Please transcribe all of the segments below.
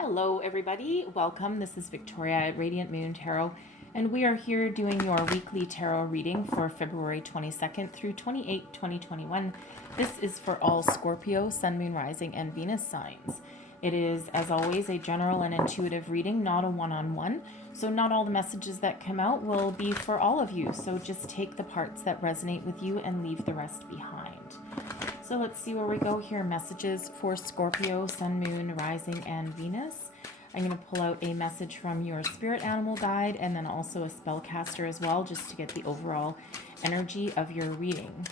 Hello, everybody. Welcome. This is Victoria at Radiant Moon Tarot, and we are here doing your weekly tarot reading for February 22nd through 28, 2021. This is for all Scorpio, Sun, Moon, Rising, and Venus signs. It is, as always, a general and intuitive reading, not a one-on-one. So not all the messages that come out will be for all of you. So just take the parts that resonate with you and leave the rest behind. So let's see where we go here. Messages for Scorpio, Sun, Moon, Rising, and Venus. I'm going to pull out a message from your spirit animal guide and then also a spellcaster as well, just to get the overall energy of your reading.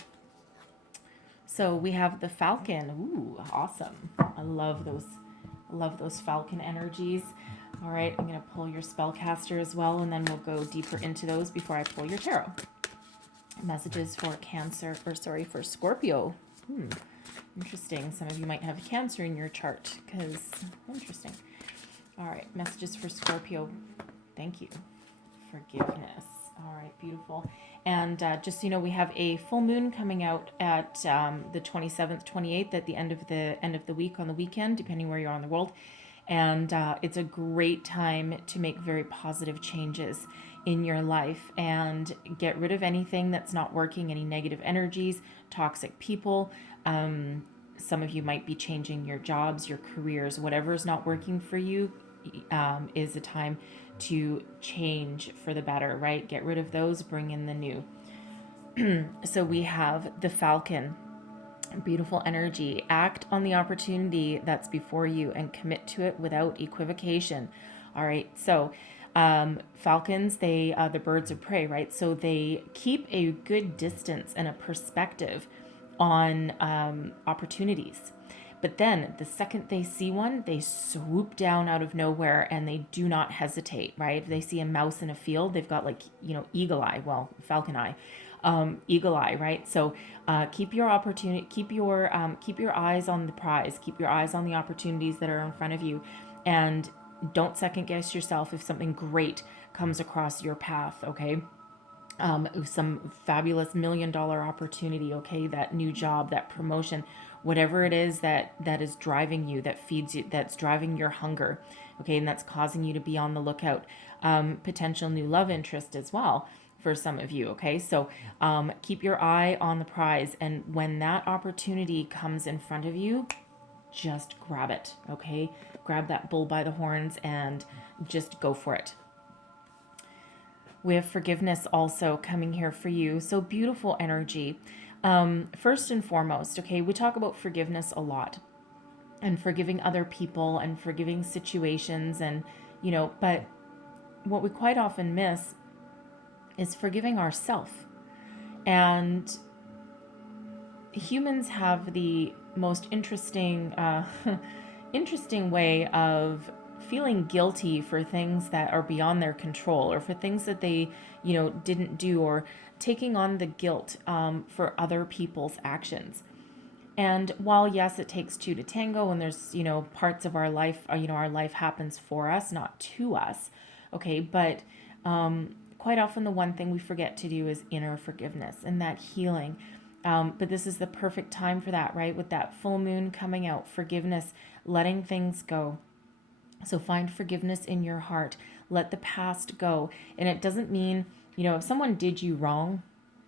So we have the Falcon. Ooh, awesome. I love those Falcon energies. All right, I'm going to pull your spellcaster as well, and then we'll go deeper into those before I pull your tarot. Messages for for Scorpio. Interesting. Some of you might have Cancer in your chart, because interesting. All right, messages for Scorpio. Thank you. Forgiveness. All right, beautiful. And just so you know, we have a full moon coming out at the 27th, 28th at the end of the week on the weekend, depending where you are in the world. And it's a great time to make very positive changes in your life and get rid of anything that's not working, any negative energies, toxic people. Some of you might be changing your jobs, your careers, whatever is not working for you is a time to change for the better, right? Get rid of those, bring in the new. So we have the Falcon. Beautiful energy. Act on the opportunity that's before you and commit to it without equivocation. All right. So falcons, the birds of prey, right? So they keep a good distance and a perspective on opportunities. But then the second they see one, they swoop down out of nowhere and they do not hesitate, right? If they see a mouse in a field, they've got eagle eye, falcon eye. Eagle eye, right? So keep your opportunity, keep your eyes on the prize, keep your eyes on the opportunities that are in front of you, and don't second guess yourself if something great comes across your path. Okay. Some fabulous $1 million opportunity. Okay. That new job, that promotion, whatever it is that is driving you, that feeds you, that's driving your hunger. Okay. And that's causing you to be on the lookout. Potential new love interest as well for some of you. Okay. So keep your eye on the prize. And when that opportunity comes in front of you, just grab it. Okay. Grab that bull by the horns and just go for it. We have forgiveness also coming here for you. So beautiful energy. First and foremost, okay, we talk about forgiveness a lot and forgiving other people and forgiving situations and, but what we quite often miss is forgiving ourselves. And humans have the most interesting way of feeling guilty for things that are beyond their control, or for things that they didn't do, or taking on the guilt for other people's actions. And while yes, it takes two to tango, and there's parts of our life, our life happens for us, not to us, okay, but quite often the one thing we forget to do is inner forgiveness and that healing. But this is the perfect time for that, right? With that full moon coming out, forgiveness, letting things go. So find forgiveness in your heart. Let the past go. And it doesn't mean, if someone did you wrong,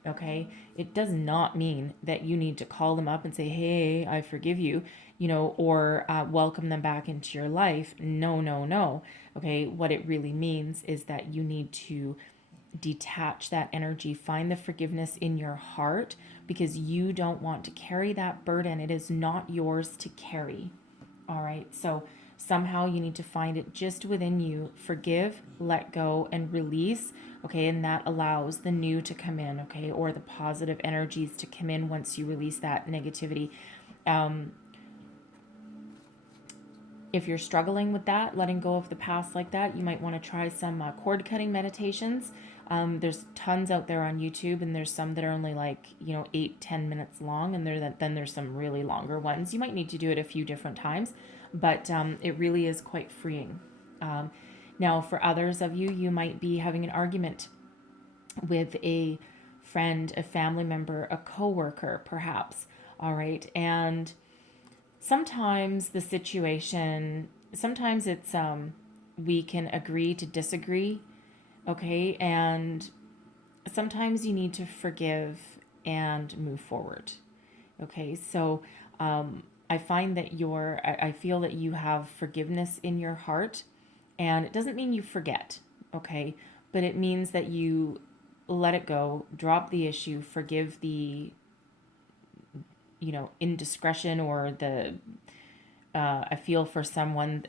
okay, it does not mean that you need to call them up and say, hey, I forgive you, or welcome them back into your life. No. Okay, what it really means is that you need to detach that energy, find the forgiveness in your heart, because you don't want to carry that burden. It is not yours to carry. All right, so somehow you need to find it just within you. Forgive, let go, and release. Okay, and that allows the new to come in, okay, or the positive energies to come in once you release that negativity. If you're struggling with that, letting go of the past like that, you might want to try some cord cutting meditations. There's tons out there on YouTube, and there's some that are only 8-10 minutes long, and then there's some really longer ones. You might need to do it a few different times, but it really is quite freeing. Now, for others of you, you might be having an argument with a friend, a family member, a coworker, perhaps. All right, and sometimes the situation sometimes it's we can agree to disagree, okay? And sometimes you need to forgive and move forward. Okay, so I find that I feel that you have forgiveness in your heart, and it doesn't mean you forget, okay, but it means that you let it go, drop the issue, forgive the, indiscretion or the, I feel for someone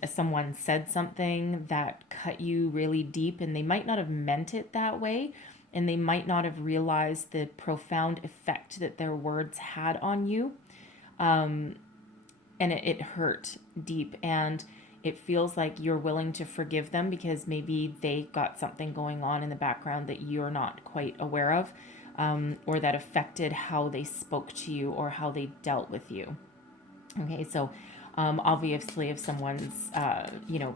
said something that cut you really deep, and they might not have meant it that way, and they might not have realized the profound effect that their words had on you. And it hurt deep, and it feels like you're willing to forgive them because maybe they got something going on in the background that you're not quite aware of, or that affected how they spoke to you or how they dealt with you. Okay, so obviously, if someone's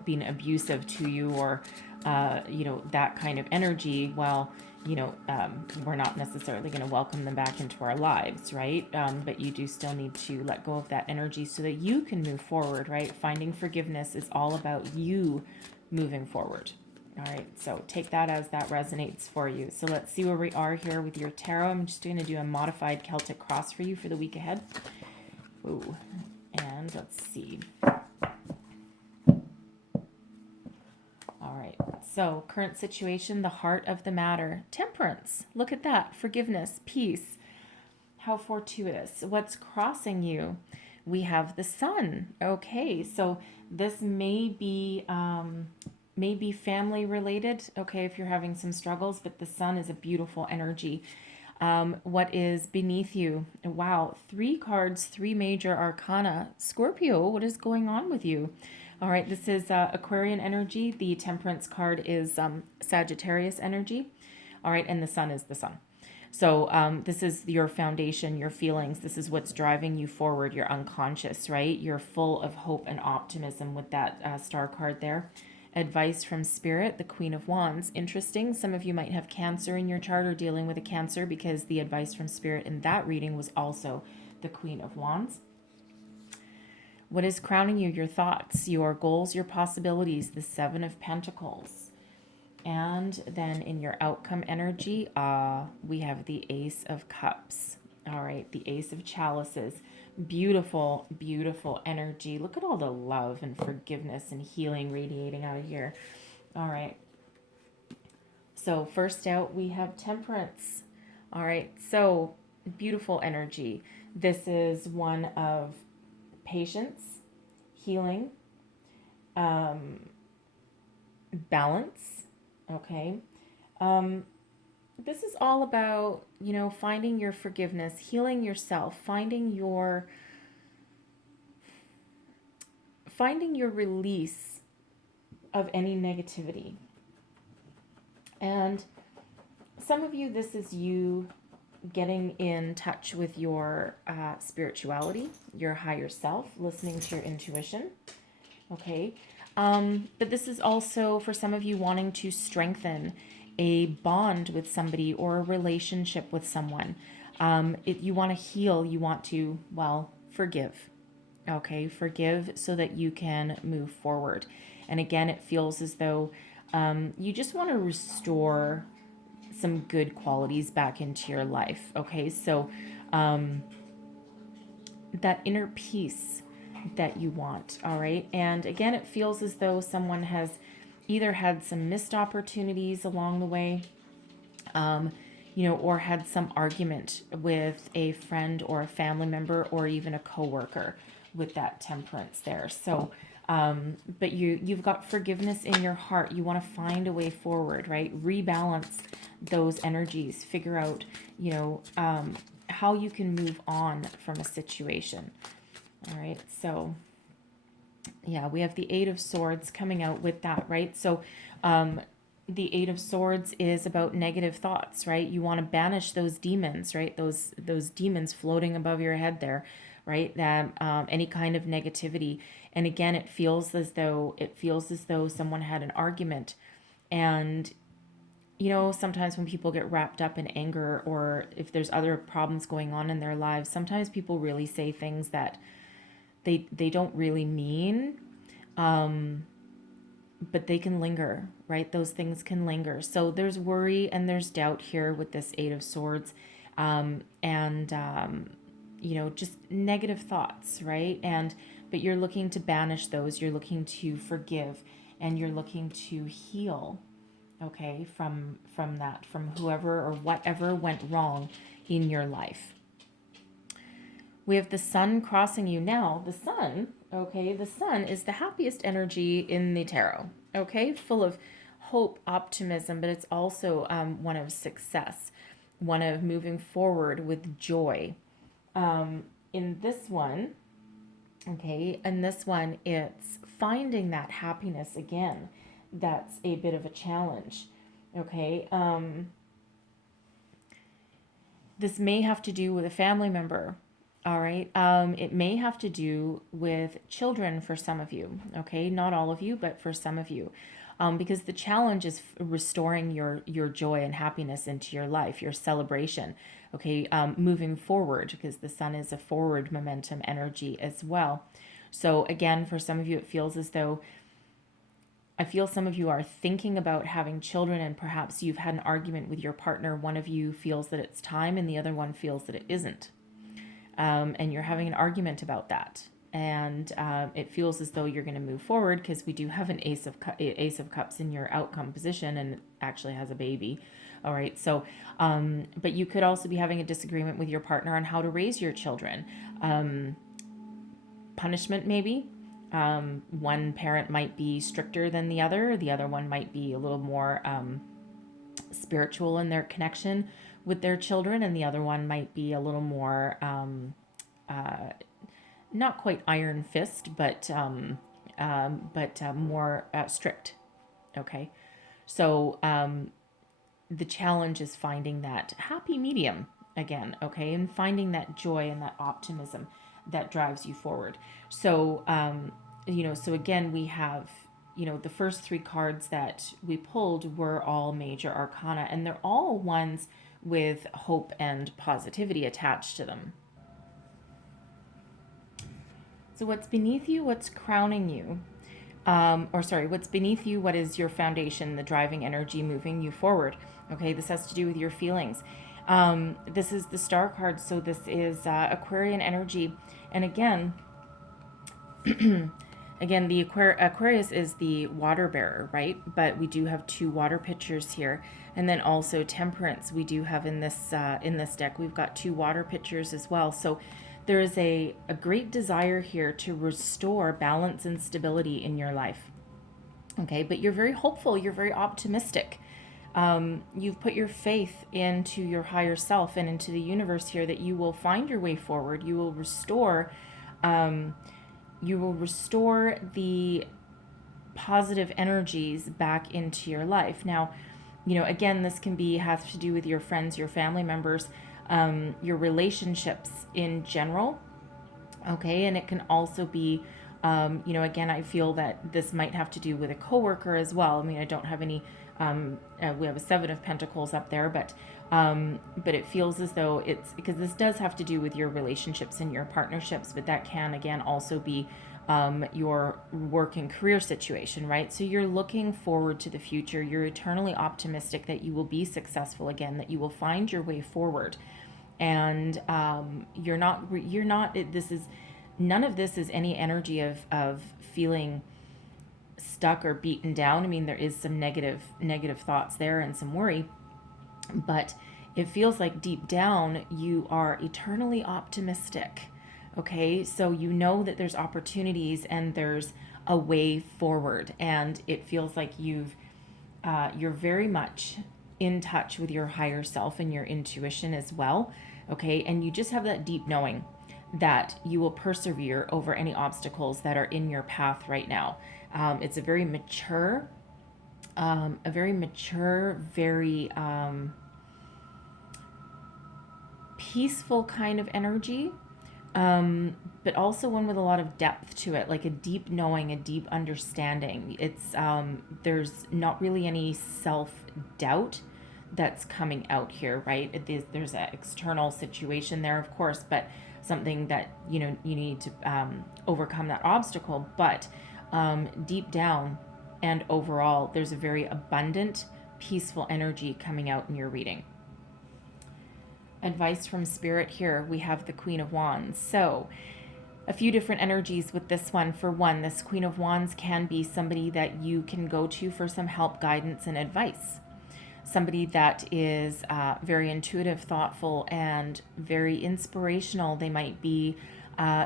being abusive to you, or that kind of energy, well, we're not necessarily going to welcome them back into our lives, right? But you do still need to let go of that energy so that you can move forward, right? Finding forgiveness is all about you moving forward. All right, so take that as that resonates for you. So let's see where we are here with your tarot. I'm just going to do a modified Celtic cross for you for the week ahead. Ooh. And let's see. All right. So, current situation, the heart of the matter. Temperance. Look at that. Forgiveness, peace. How fortuitous. What's crossing you? We have the sun. Okay. So, this may be family related. Okay, if you're having some struggles, but the sun is a beautiful energy. What is beneath you? Wow, 3 cards, 3 major arcana. Scorpio, what is going on with you? All right, this is Aquarian energy. The Temperance card is Sagittarius energy. All right, and the sun is the sun. So this is your foundation, your feelings. This is what's driving you forward, your unconscious, right? You're full of hope and optimism with that star card there. Advice from Spirit, the Queen of Wands. Interesting. Some of you might have Cancer in your chart or dealing with a Cancer, because the advice from Spirit in that reading was also the Queen of Wands. What is crowning you? Your thoughts, your goals, your possibilities, the Seven of Pentacles. And then in your outcome energy, we have the Ace of Cups. All right, the Ace of Chalices. Beautiful, beautiful energy. Look at all the love and forgiveness and healing radiating out of here. All right. So first out, we have Temperance. All right. So beautiful energy. This is one of patience, healing, balance. Okay. This is all about, finding your forgiveness, healing yourself, finding your release of any negativity. And some of you, this is you getting in touch with your spirituality, your higher self, listening to your intuition. Okay. But this is also for some of you wanting to strengthen a bond with somebody or a relationship with someone. You want to heal, you want to, forgive. Okay, forgive so that you can move forward. And again, it feels as though you just want to restore some good qualities back into your life. Okay, so that inner peace that you want. All right, and again, it feels as though someone has either had some missed opportunities along the way, or had some argument with a friend or a family member or even a coworker with that Temperance there. So, but you've got forgiveness in your heart. You want to find a way forward, right? Rebalance those energies. Figure out, how you can move on from a situation. All right, so yeah, we have the Eight of Swords coming out with that, right? So the Eight of Swords is about negative thoughts, right? You want to banish those demons, right? Those demons floating above your head there, right? That any kind of negativity. And again, it feels as though someone had an argument. And sometimes when people get wrapped up in anger, or if there's other problems going on in their lives, sometimes people really say things that they don't really mean. But they can linger, right? Those things can linger. So there's worry and there's doubt here with this Eight of Swords, just negative thoughts, right? But you're looking to banish those. You're looking to forgive, and you're looking to heal, okay, from that, from whoever or whatever went wrong in your life. We have the sun crossing you now. The sun, okay, the sun is the happiest energy in the tarot, okay, full of hope, optimism, but it's also one of success, one of moving forward with joy. In this one, it's finding that happiness again. That's a bit of a challenge, okay. This may have to do with a family member. All right. It may have to do with children for some of you. Okay. Not all of you, but for some of you. Because the challenge is restoring your joy and happiness into your life, your celebration. Okay. Moving forward, because the sun is a forward momentum energy as well. So again, for some of you, it feels as though I feel some of you are thinking about having children, and perhaps you've had an argument with your partner. One of you feels that it's time and the other one feels that it isn't. And you're having an argument about that, and it feels as though you're going to move forward, because we do have an Ace of Cups in your outcome position, and it actually has a baby. All right, so but you could also be having a disagreement with your partner on how to raise your children. Punishment, maybe. One parent might be stricter than the other one might be a little more spiritual in their connection with their children, and the other one might be a little more not quite iron fist, but more strict. Okay, so the challenge is finding that happy medium again, okay, and finding that joy and that optimism that drives you forward. So so again, we have, the first three cards that we pulled were all major arcana, and they're all ones with hope and positivity attached to them. So what's beneath you, what's crowning you? What's beneath you, what is your foundation, the driving energy moving you forward? Okay, this has to do with your feelings. This is the star card, so this is Aquarian energy. And again, the Aquarius is the water bearer, right? But we do have two water pitchers here. And then also Temperance we do have in this deck. We've got two water pitchers as well. So there is a great desire here to restore balance and stability in your life. Okay, but you're very hopeful. You're very optimistic. You've put your faith into your higher self and into the universe here that you will find your way forward. You will restore the positive energies back into your life. Now, again, this can have to do with your friends, your family members, your relationships in general. Okay, and it can also be, again, I feel that this might have to do with a coworker as well. I mean, I don't have any. We have a Seven of Pentacles up there, but it feels as though it's because this does have to do with your relationships and your partnerships, but that can again also be your work and career situation, right? So you're looking forward to the future. You're eternally optimistic that you will be successful again, that you will find your way forward, and none of this is any energy of feeling stuck or beaten down. I mean, there is some negative thoughts there and some worry, but it feels like deep down you are eternally optimistic. Okay, so you know that there's opportunities and there's a way forward, and it feels like you're very much in touch with your higher self and your intuition as well. Okay, and you just have that deep knowing that you will persevere over any obstacles that are in your path right now. It's a very mature, very peaceful kind of energy, but also one with a lot of depth to it, like a deep knowing, a deep understanding. It's there's not really any self-doubt that's coming out here, right? There's an external situation there, of course, but something that you need to overcome that obstacle. But deep down and overall, there's a very abundant, peaceful energy coming out in your reading. Advice from Spirit here, we have the Queen of Wands. So a few different energies with this one. For one, this Queen of Wands can be somebody that you can go to for some help, guidance, and advice. Somebody that is very intuitive, thoughtful, and very inspirational. They might be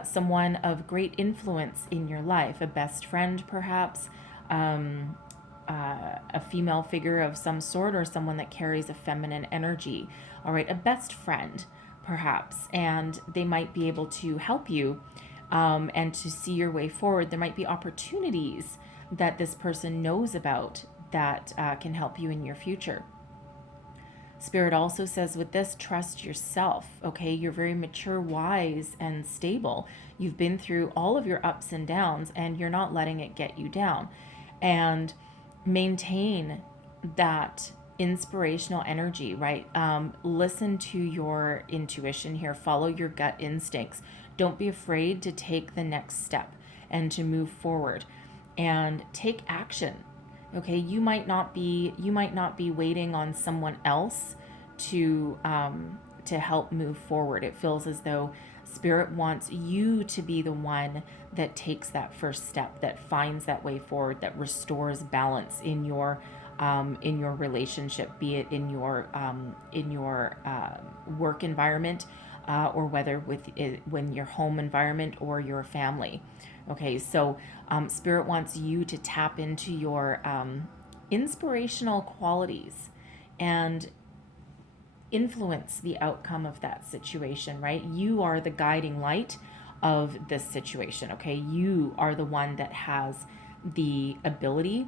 someone of great influence in your life, a best friend perhaps, a female figure of some sort, or someone that carries a feminine energy. All right, a best friend perhaps, and they might be able to help you and to see your way forward. There might be opportunities that this person knows about that can help you in your future. Spirit also says with this, trust yourself, okay? You're very mature, wise, and stable. You've been through all of your ups and downs, and you're not letting it get you down. And maintain that inspirational energy, right? Listen to your intuition here. Follow your gut instincts. Don't be afraid to take the next step and to move forward and take action. Okay, you might not be waiting on someone else to help move forward. It feels as though Spirit wants you to be the one that takes that first step, that finds that way forward, that restores balance in your relationship, be it in your work environment, or whether when your home environment or your family. Okay, so Spirit wants you to tap into your inspirational qualities and influence the outcome of that situation, right? You are the guiding light of this situation, okay? You are the one that has the ability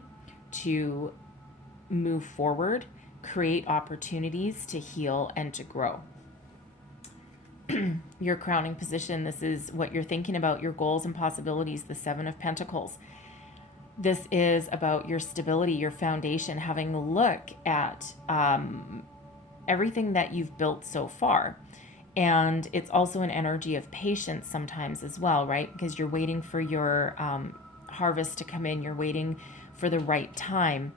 to move forward, create opportunities to heal and to grow. Your crowning position, this is what you're thinking about, your goals and possibilities, the Seven of Pentacles. This is about your stability, your foundation, having a look at everything that you've built so far. And it's also an energy of patience sometimes as well, right? Because you're waiting for your harvest to come in. You're waiting for the right time.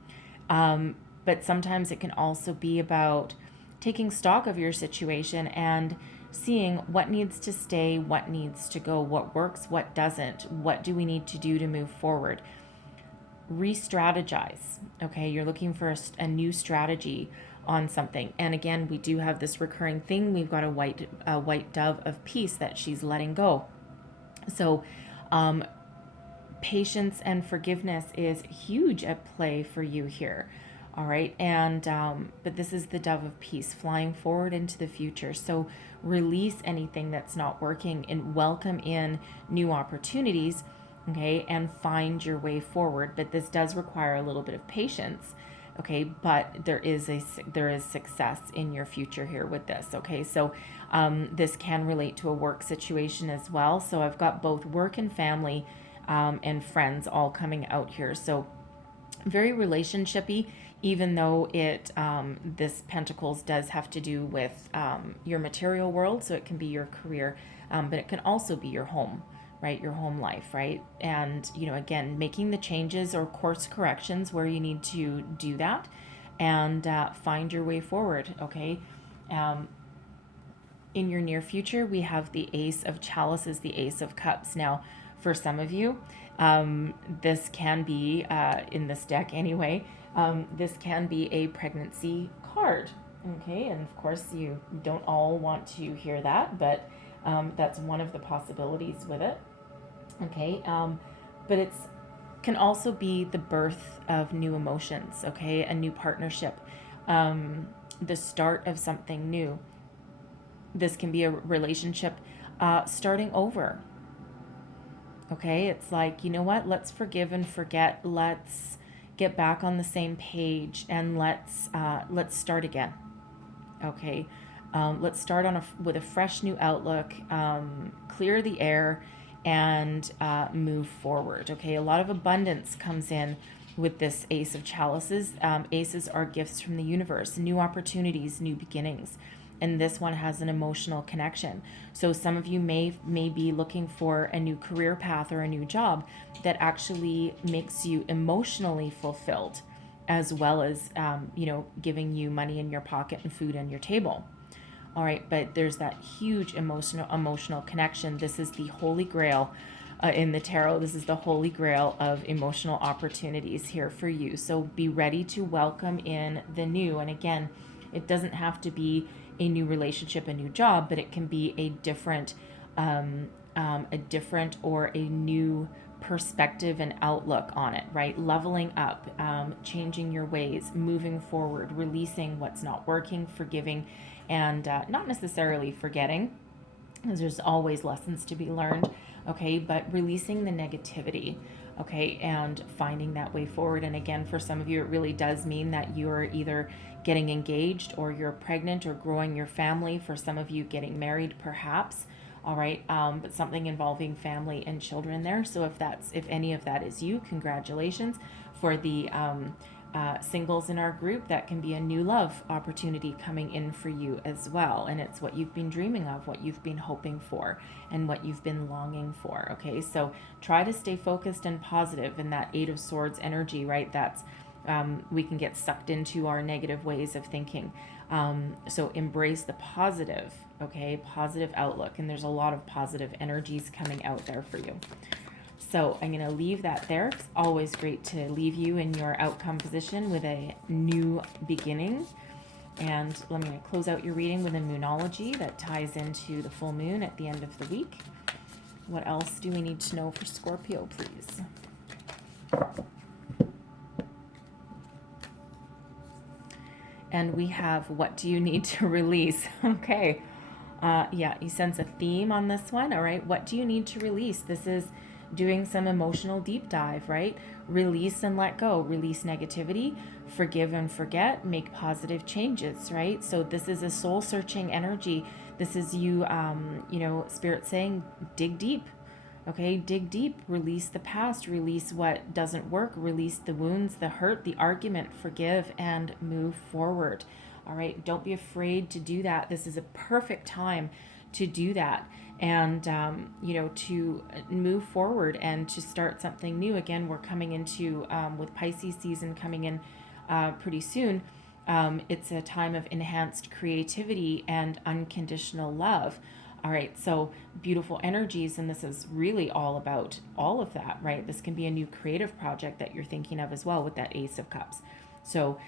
But sometimes it can also be about taking stock of your situation and seeing what needs to stay, what needs to go, what works, what doesn't, what do we need to do to move forward. Re-strategize, okay? You're looking for a new strategy on something. And again, we do have this recurring thing. We've got a white dove of peace that she's letting go. So patience and forgiveness is huge at play for you here. All right. And but this is the dove of peace flying forward into the future. So release anything that's not working and welcome in new opportunities, okay, and find your way forward. But this does require a little bit of patience. Okay, but there is success in your future here with this. Okay, so this can relate to a work situation as well. So I've got both work and family and friends all coming out here. So very relationshipy, even though it this Pentacles does have to do with your material world. So it can be your career, but it can also be your home. Right, your home life, right? And, you know, again, making the changes or course corrections where you need to do that and find your way forward, okay? In your near future, we have the Ace of Chalices, the Ace of Cups. Now, for some of you, this can be, in this deck anyway, this can be a pregnancy card, okay? And of course, you don't all want to hear that, but that's one of the possibilities with it. Okay, but it's can also be the birth of new emotions, okay, a new partnership, the start of something new. This can be a relationship starting over, okay? It's like, you know what, let's forgive and forget, let's get back on the same page, and let's start again, okay? Let's start with a fresh new outlook, clear the air, and move forward. Okay, a lot of abundance comes in with this Ace of Chalices. Aces are gifts from the universe, new opportunities, new beginnings. and this one has an emotional connection. So some of you may be looking for a new career path or a new job that actually makes you emotionally fulfilled, as well as giving you money in your pocket and food on your table. All right, but there's that huge emotional connection. This is the holy grail in the tarot. This is the holy grail of emotional opportunities here for you. So be ready to welcome in the new. And again, it doesn't have to be a new relationship, a new job, but it can be a different or a new perspective and outlook on it, right? Leveling up, changing your ways, moving forward, releasing what's not working, forgiving, and not necessarily forgetting, because there's always lessons to be learned, okay? But releasing the negativity, okay, and finding that way forward. And again, for some of you, it really does mean that you're either getting engaged or you're pregnant or growing your family. For some of you, getting married, perhaps. All right, but something involving family and children there. So if any of that is you, congratulations. For the singles in our group, that can be a new love opportunity coming in for you as well. And it's what you've been dreaming of, what you've been hoping for, and what you've been longing for. Okay, so try to stay focused and positive in that Eight of Swords energy, right? That's we can get sucked into our negative ways of thinking. So embrace the positive, okay? Positive outlook. And there's a lot of positive energies coming out there for you. So I'm going to leave that there. It's always great to leave you in your outcome position with a new beginning. And let me close out your reading with a moonology that ties into the full moon at the end of the week. What else do we need to know for Scorpio, please? And we have, what do you need to release? Okay. Yeah, you sense a theme on this one. All right. What do you need to release? This is doing some emotional deep dive, right? Release and let go. Release negativity, forgive and forget, make positive changes, right? So this is a soul searching energy. This is you, Spirit saying, dig deep. Okay, dig deep, release the past, release what doesn't work, release the wounds, the hurt, the argument, forgive, and move forward. All right, don't be afraid to do that. This is a perfect time to do that and, to move forward and to start something new. Again, we're coming into, with Pisces season coming in pretty soon. It's a time of enhanced creativity and unconditional love. All right, so beautiful energies, and this is really all about all of that, right? This can be a new creative project that you're thinking of as well with that Ace of Cups. So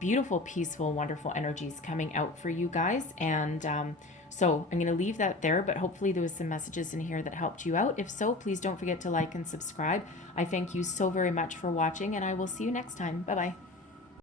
beautiful, peaceful, wonderful energies coming out for you guys. And so I'm going to leave that there, but hopefully there was some messages in here that helped you out. If so, please don't forget to like and subscribe. I thank you so very much for watching, and I will see you next time. Bye-bye.